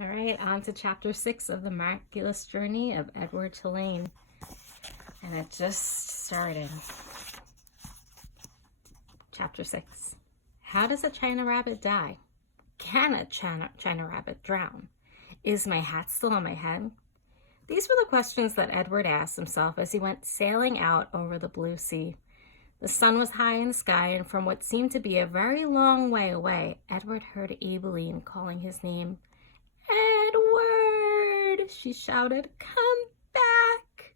All right, on to chapter 6 of the miraculous journey of Edward Tulane. And it just started. Chapter 6. How does a China rabbit die? Can a China rabbit drown? Is my hat still on my head? These were the questions that Edward asked himself as he went sailing out over the blue sea. The sun was high in the sky, and from what seemed to be a very long way away, Edward heard Aileen calling his name. "Edward!" she shouted. "Come back!"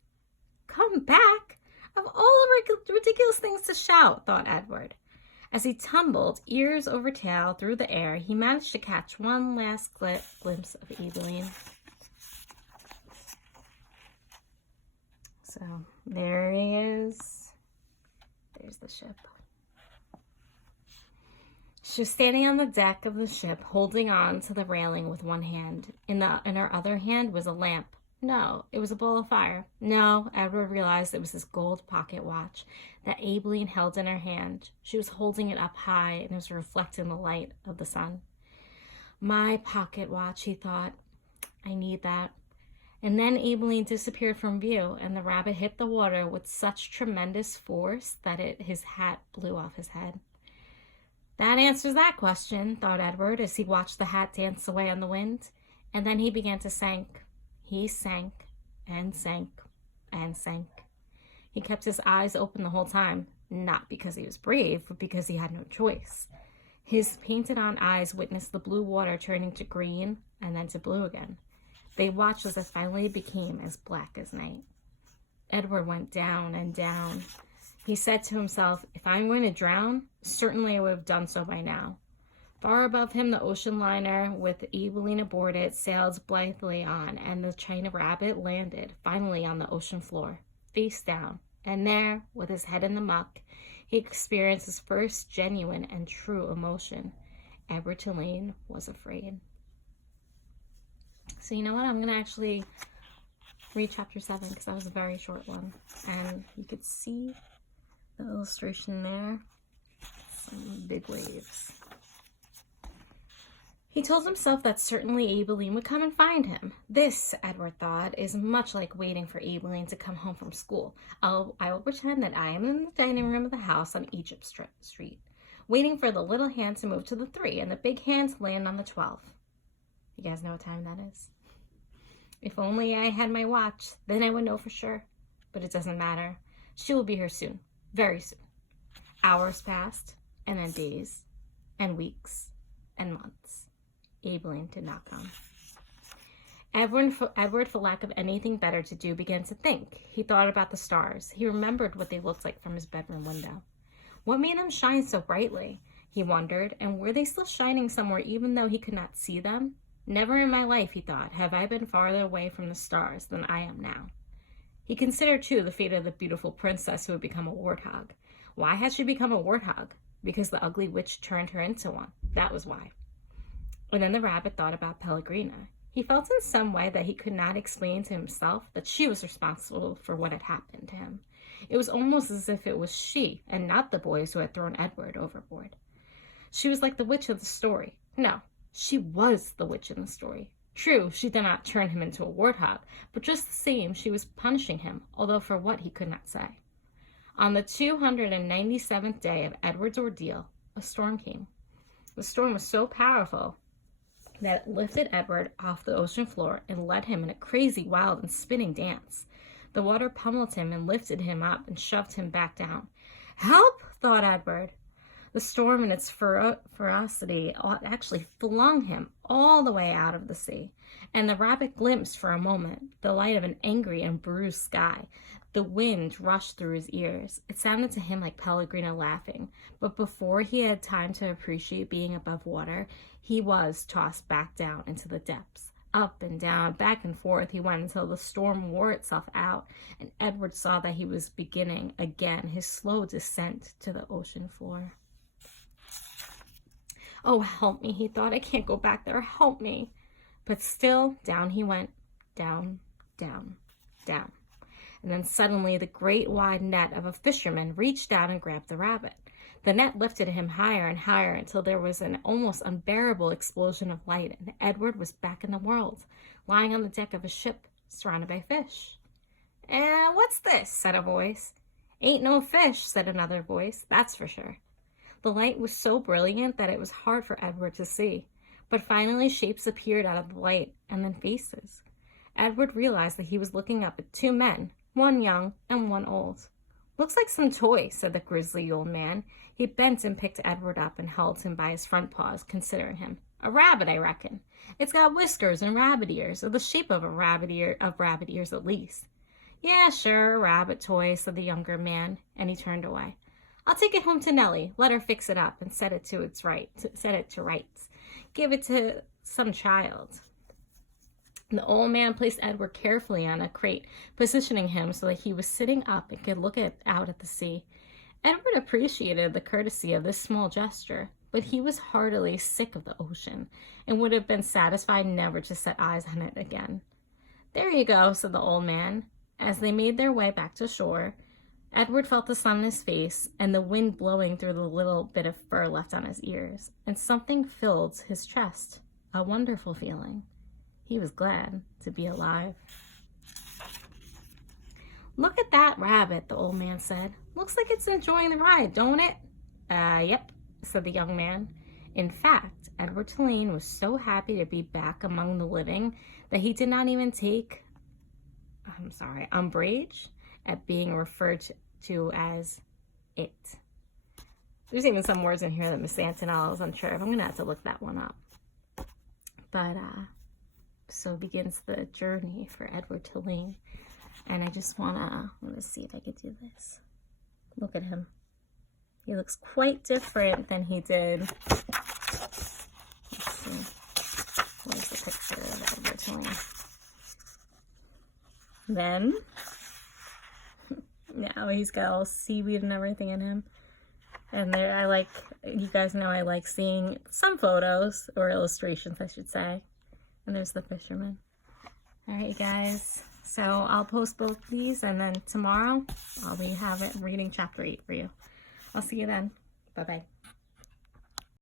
Come back? Of all the ridiculous things to shout, thought Edward. As he tumbled, ears over tail, through the air, he managed to catch one last glimpse of Aileen. So, there he is. There's the ship. She was standing on the deck of the ship, holding on to the railing with one hand. In her other hand was a lamp. No, it was a bowl of fire. No, Edward realized it was his gold pocket watch that Aileen held in her hand. She was holding it up high, and it was reflecting the light of the sun. My pocket watch, he thought. I need that. And then Aileen disappeared from view, and the rabbit hit the water with such tremendous force that his hat blew off his head. That answers that question, thought Edward, as he watched the hat dance away on the wind. And then he began to sink. He sank and sank and sank. He kept his eyes open the whole time, not because he was brave, but because he had no choice. His painted-on eyes witnessed the blue water turning to green and then to blue again. They watched as it finally became as black as night. Edward went down and down. He said to himself, if I'm going to drown, certainly I would have done so by now. Far above him, the ocean liner, with Aileen aboard it, sailed blithely on, and the China rabbit landed, finally on the ocean floor, face down. And there, with his head in the muck, he experienced his first genuine and true emotion. Edward Tulane was afraid. So you know what? I'm going to actually read chapter 7 because that was a very short one. And you could see the illustration there. Some big waves. He told himself that certainly Aileen would come and find him. This, Edward thought, is much like waiting for Aileen to come home from school. I will pretend that I am in the dining room of the house on Egypt Street, waiting for the little hand to move to the 3 and the big hand to land on the 12. You guys know what time that is? If only I had my watch, then I would know for sure. But it doesn't matter. She will be here soon, very soon. Hours passed, and then days, and weeks, and months. Aileen did not come. Edward, for lack of anything better to do, began to think. He thought about the stars. He remembered what they looked like from his bedroom window. What made them shine so brightly? He wondered, and were they still shining somewhere even though he could not see them? Never in my life, he thought, have I been farther away from the stars than I am now. He considered, too, the fate of the beautiful princess who had become a warthog. Why had she become a warthog? Because the ugly witch turned her into one. That was why. And then the rabbit thought about Pellegrina. He felt in some way that he could not explain to himself that she was responsible for what had happened to him. It was almost as if it was she, and not the boys who had thrown Edward overboard. She was like the witch of the story. No, she was the witch in the story. True, she did not turn him into a warthog, but just the same, she was punishing him, although for what he could not say. On the 297th day of Edward's ordeal, a storm came. The storm was so powerful that it lifted Edward off the ocean floor and led him in a crazy, wild, and spinning dance. The water pummeled him and lifted him up and shoved him back down. Help, thought Edward. The storm in its ferocity actually flung him all the way out of the sea, and the rabbit glimpsed for a moment the light of an angry and bruised sky. The wind rushed through his ears. It sounded to him like Pellegrina laughing, but before he had time to appreciate being above water, he was tossed back down into the depths. Up and down, back and forth he went until the storm wore itself out, and Edward saw that he was beginning again his slow descent to the ocean floor. Oh, help me, he thought. I can't go back there. Help me. But still, down he went. Down, down, down. And then suddenly the great wide net of a fisherman reached out and grabbed the rabbit. The net lifted him higher and higher until there was an almost unbearable explosion of light, and Edward was back in the world, lying on the deck of a ship, surrounded by fish. What's this?" said a voice. "Ain't no fish," said another voice, "that's for sure." The light was so brilliant that it was hard for Edward to see, but finally shapes appeared out of the light, and then faces. Edward realized that he was looking up at two men, one young and one old. "Looks like some toy," said the grizzly old man. He bent and picked Edward up and held him by his front paws, considering him. "A rabbit, I reckon. It's got whiskers and rabbit ears, or the shape of rabbit ears at least." "Yeah, sure, a rabbit toy," said the younger man, and he turned away. "I'll take it home to Nellie, let her fix it up and set it to rights. Give it to some child." The old man placed Edward carefully on a crate, positioning him so that he was sitting up and could look out at the sea. Edward appreciated the courtesy of this small gesture, but he was heartily sick of the ocean and would have been satisfied never to set eyes on it again. "There you go," said the old man. As they made their way back to shore, Edward felt the sun on his face and the wind blowing through the little bit of fur left on his ears, and something filled his chest, a wonderful feeling. He was glad to be alive. "Look at that rabbit," the old man said. "Looks like it's enjoying the ride, don't it?" Yep," said the young man. In fact, Edward Tulane was so happy to be back among the living that he did not even take, umbrage at being referred to as it. There's even some words in here that Miss Antonella is unsure of. I'm going to have to look that one up. But, so begins the journey for Edward Tulane. And I just want to see if I could do this. Look at him. He looks quite different than he did. Let's see. Where's the picture of Edward Tulane? Then, now he's got all seaweed and everything in him. And there, you guys know I like seeing some photos, or illustrations, I should say. And there's the fisherman. All right, guys. So I'll post both these, and then tomorrow I'll be reading chapter 8 for you. I'll see you then. Bye-bye.